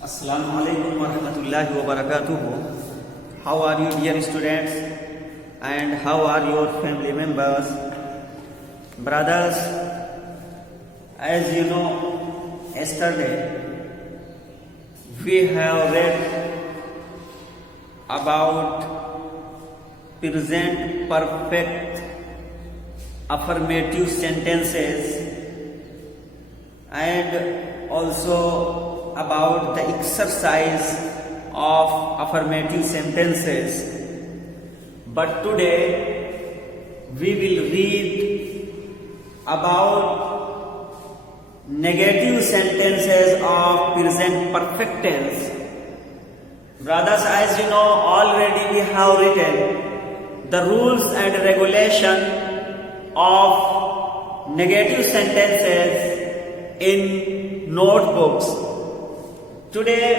Assalamu alaikum warahmatullahi wabarakatuh. How are you, dear students? And how are your family members? Brothers, as you know, yesterday we have read about present perfect affirmative sentences and also about the exercise of affirmative sentences. But today we will read about negative sentences of present perfect tense. Brothers, as you know, already we have written the rules and regulation of negative sentences in notebooks. Today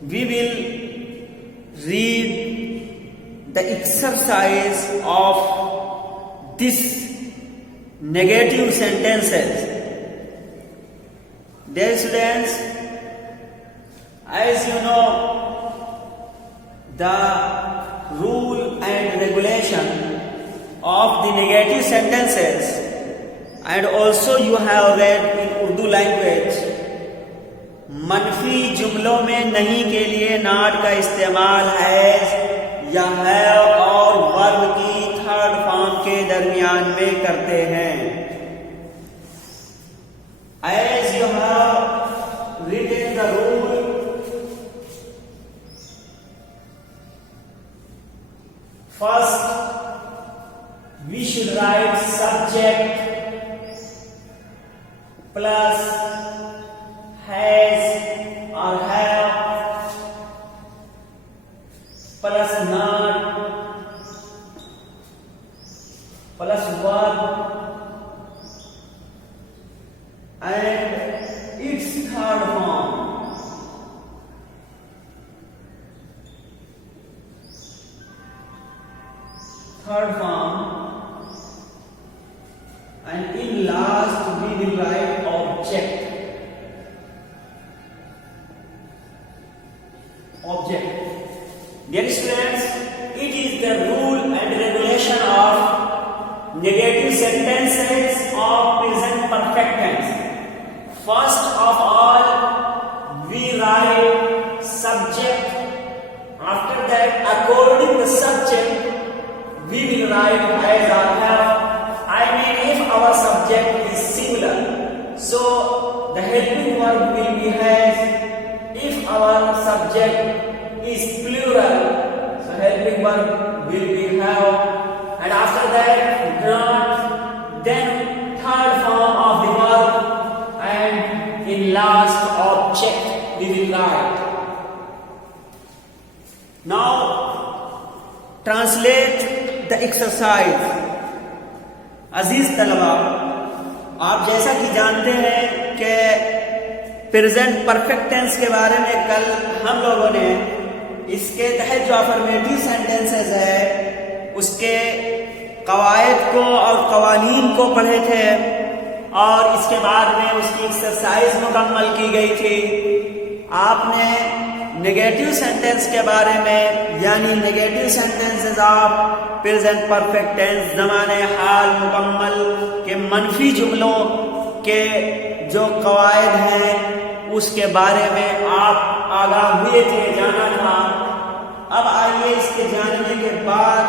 we will read the exercise of these negative sentences. Dear students, as you know, the rule and regulation of the negative sentences, and also you have read in Urdu language, मनफी जुमलों में नहीं के लिए not का इस्तेमाल है या है और वर्ब की थर्ड फॉर्म के दरमियान में करते हैं. As you have written the rule, first we should write subject plus has or have plus not plus verb and its third form. And in last we will write object. Dear students, it is the rule and regulation of negative sentences of present perfect tense. First of all, we write subject. After that, according to the subject, we will write as or have. I mean, if our subject is singular, so the helping verb will be has. If our subject is plural, so helping verb will be have, and after that not, then third form of the verb, and in last object we will write. Now translate the exercise. अजीज तलबा, आप जैसा कि जानते हैं कि present perfect tense के बारे में कल हम लोगों ने इसके तहत जो अफर्मेटिव सेंटेंसेस है उसके कवायद को और कवानीन को पढ़े थे और इसके बाद में उसकी एक्सरसाइज मुकम्मल की गई थी. आपने नेगेटिव सेंटेंस के बारे में यानी negative sentences of present perfect tense ज़माने हाल मुकम्मल के मनफी जुमलों के जो कवायद हैं उसके बारे में आप आगाह हुए थे, जाना था. अब आइए इसके जानने के बाद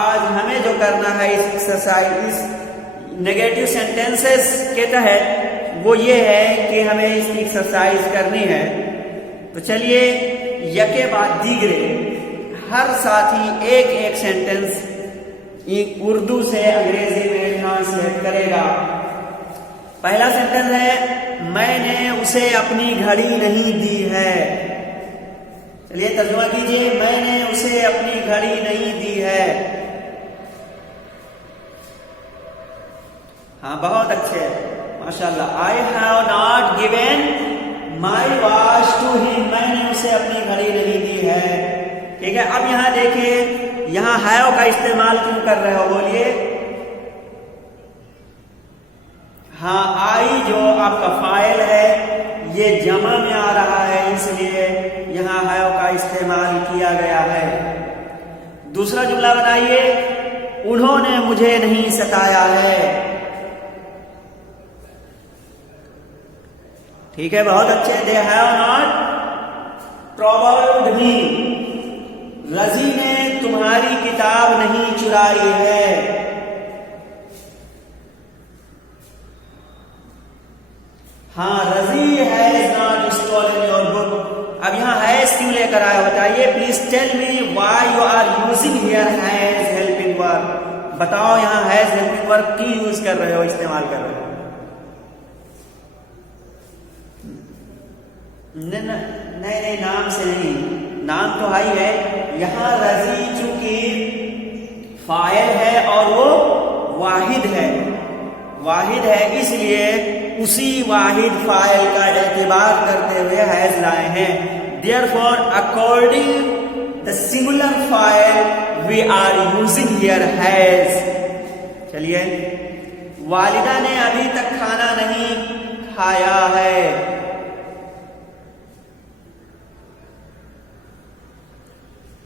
आज हमें जो करना है इस एक्सरसाइज, इस नेगेटिव सेंटेंसेस के तहत, वो ये है कि हमें इसकी एक्सरसाइज करनी है. तो चलिए यके बाद दीगरे हर साथी एक एक सेंटेंस उर्दू से अंग्रेजी में ट्रांसलेट करेगा. पहला सेंटेंस है, मैंने उसे अपनी घड़ी नहीं दी है. चलिए तर्जुमा कीजिए, मैंने उसे अपनी घड़ी नहीं दी है. हाँ, बहुत अच्छे, माशाल्लाह. I have not given my watch to him. मैंने उसे अपनी घड़ी नहीं दी है. ठीक है. अब यहां देखिए, यहां हैव का इस्तेमाल क्यों कर रहे हो, बोलिए. हाँ, आई जो आपका फाइल है ये जमा में आ रहा है, इसलिए यहां हैव का इस्तेमाल किया गया है। दूसरा जुमला बनाइए, उन्होंने मुझे नहीं सताया है। ठीक है, बहुत अच्छे। They have not troubled me. Razi ने तुम्हारी किताब नहीं चुराई है। हाँ, Razi has not stolen your book. अब यहां हैज क्यों लेकर आया बताइए? Please tell me why you are using here has helping verb. बताओ यहां हैज हेल्पिंग वर्ब क्यों यूज कर रहे हो, इस्तेमाल कर रहे हो? नहीं, नाम से नहीं, नाम तो हाई है। यहां रजी चूंकि फाइल है और वो वाहिद है, इसलिए उसी वाहिद फाइल का एतबार करते हुए हैज लाए हैं। Therefore according the singular file we are using here has. चलिए, वालिदा ने अभी तक खाना नहीं खाया है।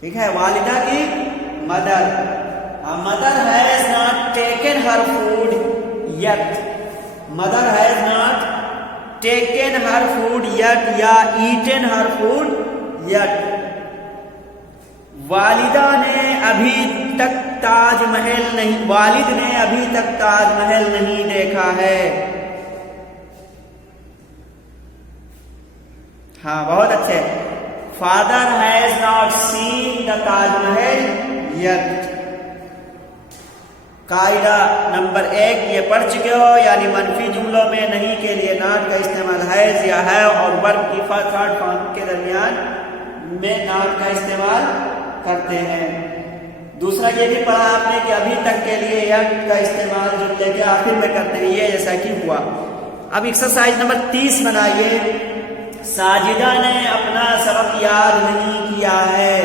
ठीक है, वालिदा की mother. Mother has not taken her food yet. Mother has not taken her food yet या ईटन हर फूड येट। वालिदा ने अभी तक ताजमहल नहीं, वालिद ने अभी तक ताजमहल नहीं देखा है। हाँ, बहुत अच्छे। Father has not seen the Taj Mahal yet. कायदा नंबर 1 ये पढ़ चुके हो, यानी मनफी जुमलों में नहीं के लिए नॉट का इस्तेमाल हैज या है और वर्ब की थर्ड फॉर्म के दरमियान में नॉट का इस्तेमाल करते हैं। दूसरा ये भी पढ़ा आपने कि अभी तक के लिए येट का इस्तेमाल जुमले के आखिर में करते हैं, ये जैसा कि हुआ। अब एक्सरसाइज नंबर 30 बनाइए। साजिदा ने अपना सबक याद नहीं किया है।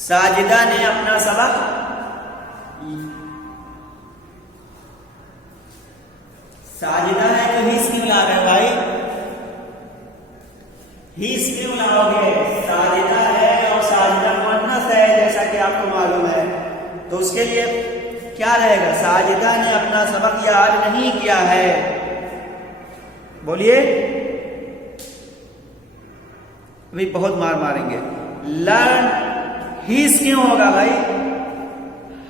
साजिदा ने अपना सबक साजिदा है तो हिस क्यों ला रहे भाई? हिस क्यों लाओगे? साजिदा है और साजिदा मुअन्नस है, जैसा कि आपको मालूम है, तो उसके लिए क्या रहेगा? साजिदा ने अपना सबक याद नहीं किया है। बोलिए, अभी बहुत मार मारेंगे। लर्न हिस क्यों होगा भाई?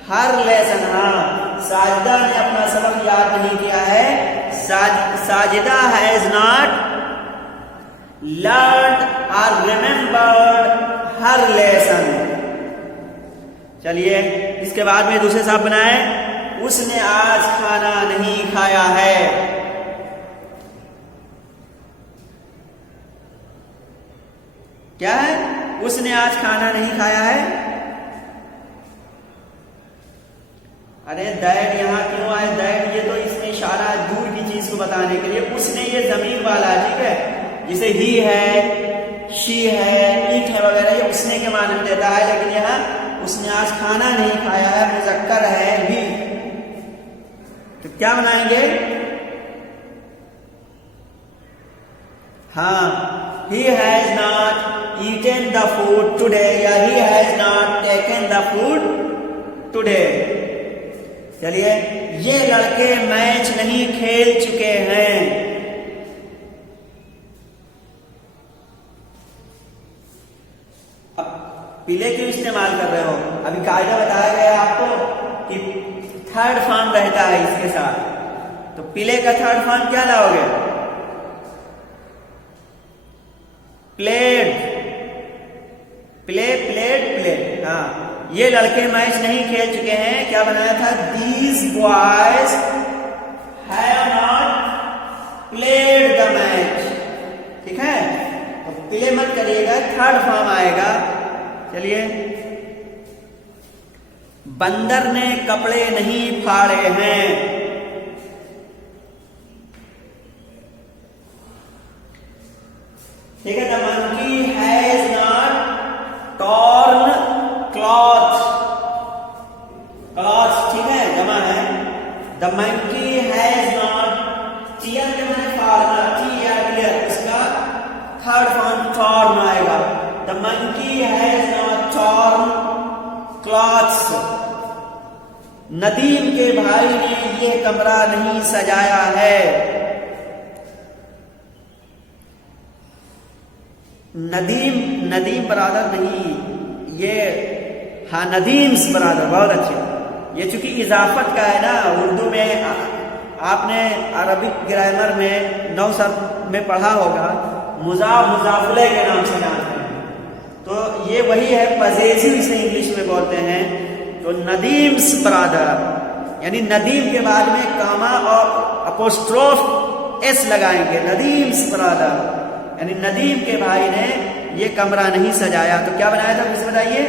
हर लेसन। हाँ, साजिदा ने अपना सबक याद नहीं किया है। साजिदा हैज नॉट लर्न और रिमेंबर्ड हर लेसन। चलिए, इसके बाद में दूसरे साहब बनाए। उसने आज खाना नहीं खाया है। क्या है? उसने आज खाना नहीं खाया है। अरे दैट यहां क्यों आए? दैट ये तो इसमें इशारा है दूर की चीज को बताने के लिए। उसने ये जमीर वाला है, ठीक है, जिसे ही है, शी है, ईट है वगैरह, ये उसने के माने में देता है। लेकिन यहां उसने आज खाना नहीं खाया है, मुज़क्कर है ही। तो क्या बनाएंगे? हाँ, he has not eaten the food today या he has not taken the food today। चलिए, ये लड़के मैच नहीं खेल चुके हैं। अब पीले क्यों इस्तेमाल कर रहे हो? अभी कायदा बताया गया आपको कि थर्ड फॉर्म रहता है इसके साथ, तो पीले का थर्ड फॉर्म क्या लाओगे? Played, played. हाँ, ये लड़के मैच नहीं खेल चुके हैं। क्या बनाया था? These boys have not played the match. ठीक है, तो प्ले मत करिएगा, थर्ड फॉर्म आएगा। चलिए, बंदर ने कपड़े नहीं फाड़े हैं। ठीक है, the monkey has not torn cloth. ठीक है, जमा है। The monkey has not clothes. Nadeem के भाई ने ये कमरा नहीं सजाया है. नदीम बरादर नहीं, ये हाँ नदीम्स बरादर, बहुत अच्छे. ये चूंकि इजाफत का है ना, उर्दू में आपने अरबिक ग्रामर में 9 शब्द में पढ़ा होगा, मुजाफ मुजाफिले के नाम से जानते हैं. तो ये वही है, पजेसिव इसे इंग्लिश में बोलते हैं. तो नदीम्स ब्रादर यानी नदीम के बाद में कामा और अपोस्ट्रोफ एस लगाएंगे. नदीम्स ब्रादर यानी नदीम के भाई ने ये कमरा नहीं सजाया. तो क्या बनाया था, किसे बताइए?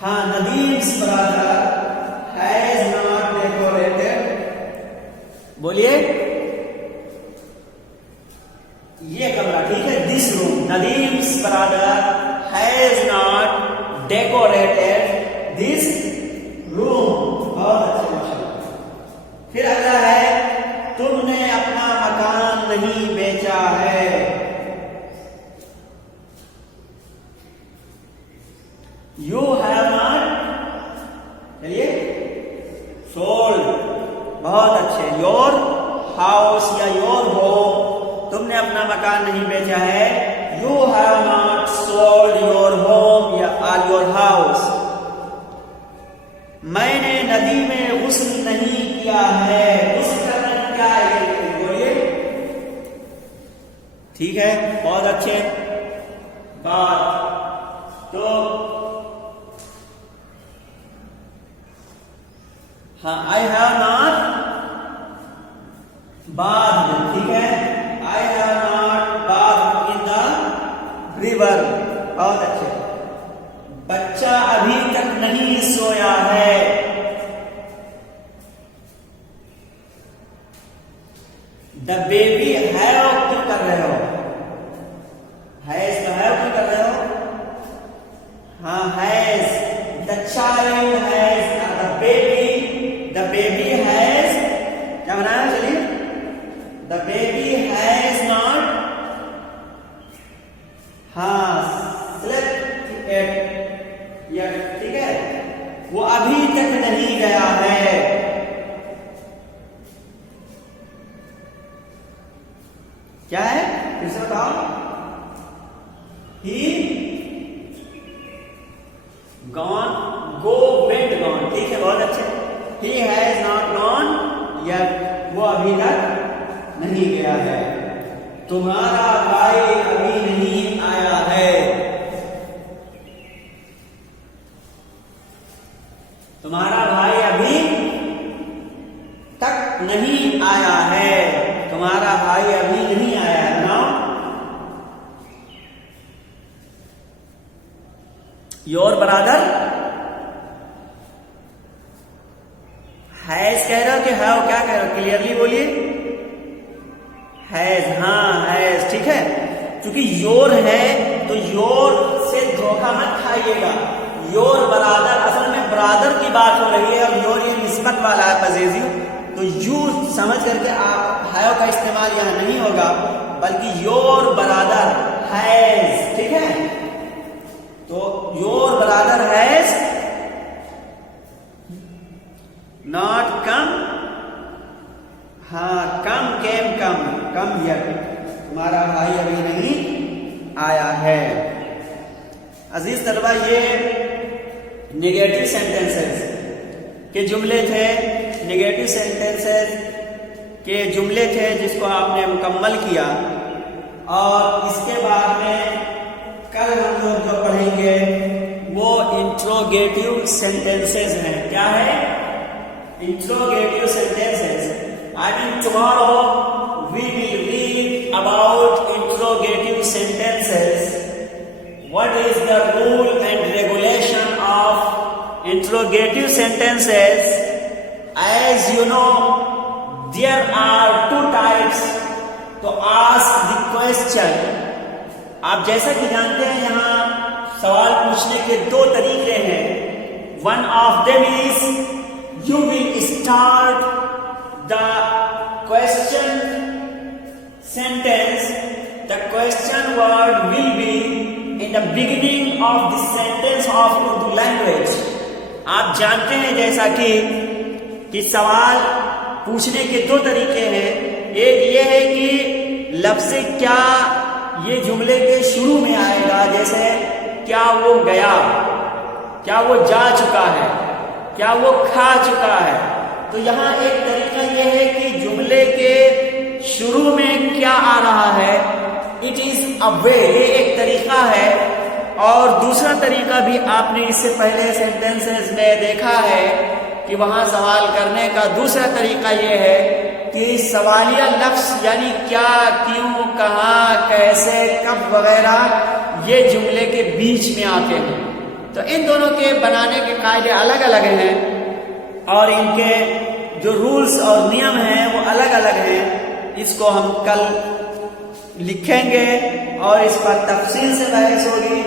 हाँ, Nadeem's brother has not decorated. बोलिए, ये कमरा, ठीक है, this room. Nadeem's brother has not decorated this room. बहुत अच्छे माशाल्लाह. फिर अगला है, तुमने अपना मकान नहीं बेचा है. यू हैव नॉट, चलिए, सोल्ड. बहुत अच्छे. योर हाउस या योर होम, तुमने अपना मकान नहीं बेचा है. You have not sold your home या आर योर हाउस. मैंने नदी में गुस्ल नहीं किया है. गुस्ल करना क्या है, बोलिए. ठीक है, बहुत अच्छे बात. तो हाँ, आई हैव नॉट बाथ, ठीक है, आई have not bath in the river. बहुत अच्छे. बच्चा अभी तक नहीं सोया है. द बेबी हैव क्यों कर रहे हो, हैज तो हैव क्यों कर रहे हो? हाँ, has. The child has, the baby has, क्या बनाया, चलिए. द बेबी हैज नॉट, हाँ, स्लेप्ट yet, ठीक है, वो अभी तक नहीं गया है. क्या है, फिर से बताओ. He gone, go, went, gone. ठीक है, बहुत अच्छे. He has not gone yet, वो अभी तक नहीं गया है. तुम्हारा भाई अभी नहीं आया है. तुम्हारा भाई अभी तक नहीं आया है. तुम्हारा भाई अभी नहीं आया है. नाउ योर ब्रदर हैज कह रहे हो कि हैव, क्या कह रहे हो, क्लियरली बोलिए. हैज, हाँ हैज, ठीक है. क्योंकि योर है तो योर से धोखा मत खाइएगा. योर ब्रदर, असल में ब्रदर की बात हो रही है और योर ये निस्बत वाला है, पजेसिव. तो यू समझ करके आप हैव का इस्तेमाल यहां नहीं होगा, बल्कि योर ब्रदर हैज. ठीक है, तो your brother has not come. हाँ, कम, केम, कम हियर. तुम्हारा भाई अभी नहीं आया है. अजीज तलबा, ये नेगेटिव सेंटेंसेस के जुमले थे. नेगेटिव सेंटेंसेस के जुमले थे जिसको आपने मुकम्मल किया. और इसके बाद में कल हम लोग जो पढ़ेंगे वो इंट्रोगेटिव सेंटेंसेस हैं. क्या है, interrogative sentences. I mean tomorrow we will read about interrogative sentences. What is the rule and regulation of interrogative sentences? As you know, there are 2 types to ask the question. आप जैसा कि जानते हैं यहाँ सवाल पूछने के 2 तरीके हैं. One of them is you will start the question sentence. The question word will be in the beginning of the sentence of Urdu language. आप जानते हैं जैसा कि सवाल पूछने के दो तरीके हैं। एक ये है कि लफ्ज़ क्या ये जुमले के शुरू में आएगा, जैसे क्या वो गया, क्या वो जा चुका है, क्या वो खा चुका है। तो यहाँ एक तरीका ये है कि जुमले के शुरू में क्या आ रहा है, इट इज अ वे, ये एक तरीका है। और दूसरा तरीका भी आपने इससे पहले सेंटेंसेस में देखा है कि वहां सवाल करने का दूसरा तरीका ये है कि सवालिया लफ्ज यानी क्या, क्यों, कहाँ, कैसे, कब वगैरह ये जुमले के बीच में आते हैं। तो इन दोनों के बनाने के कायदे अलग अलग हैं और इनके जो रूल्स और नियम हैं वो अलग अलग हैं। इसको हम कल लिखेंगे और इस पर तफसील से बहस होगी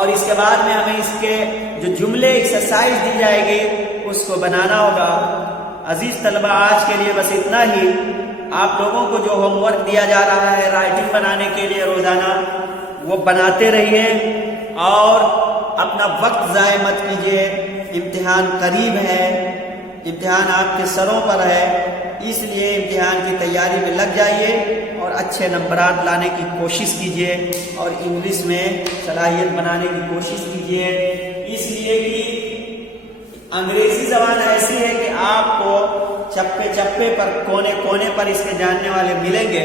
और इसके बाद में हमें इसके जो जुमले एक्सरसाइज दी जाएगी उसको बनाना होगा। अजीज तलबा, आज के लिए बस इतना ही। आप लोगों को जो होमवर्क दिया जा रहा है राइटिंग बनाने के लिए रोजाना, वो बनाते रहिए और अपना वक्त ज़ाय मत कीजिए। इम्तिहान करीब है, इम्तिहान आपके सरों पर है, इसलिए इम्तिहान की तैयारी में लग जाइए और अच्छे नंबरात लाने की कोशिश कीजिए और इंग्लिश में सलाहियत बनाने की कोशिश कीजिए। इसलिए कि अंग्रेजी ज़बान ऐसी है कि आपको चप्पे चप्पे पर, कोने कोने पर इसके जानने वाले मिलेंगे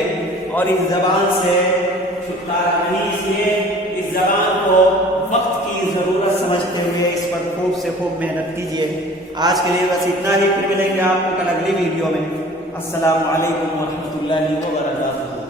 और इस ज़बान से छुटकारा नहीं। इसलिए इस ज़बान को वक्त की ज़रूरत समझते हुए इस पर खूब से खूब मेहनत कीजिए। आज के लिए बस इतना ही, फिर मिलेंगे आपको कल अगली वीडियो में। अस्सलामु अलैकुम व रहमतुल्लाहि व बरकातुहू।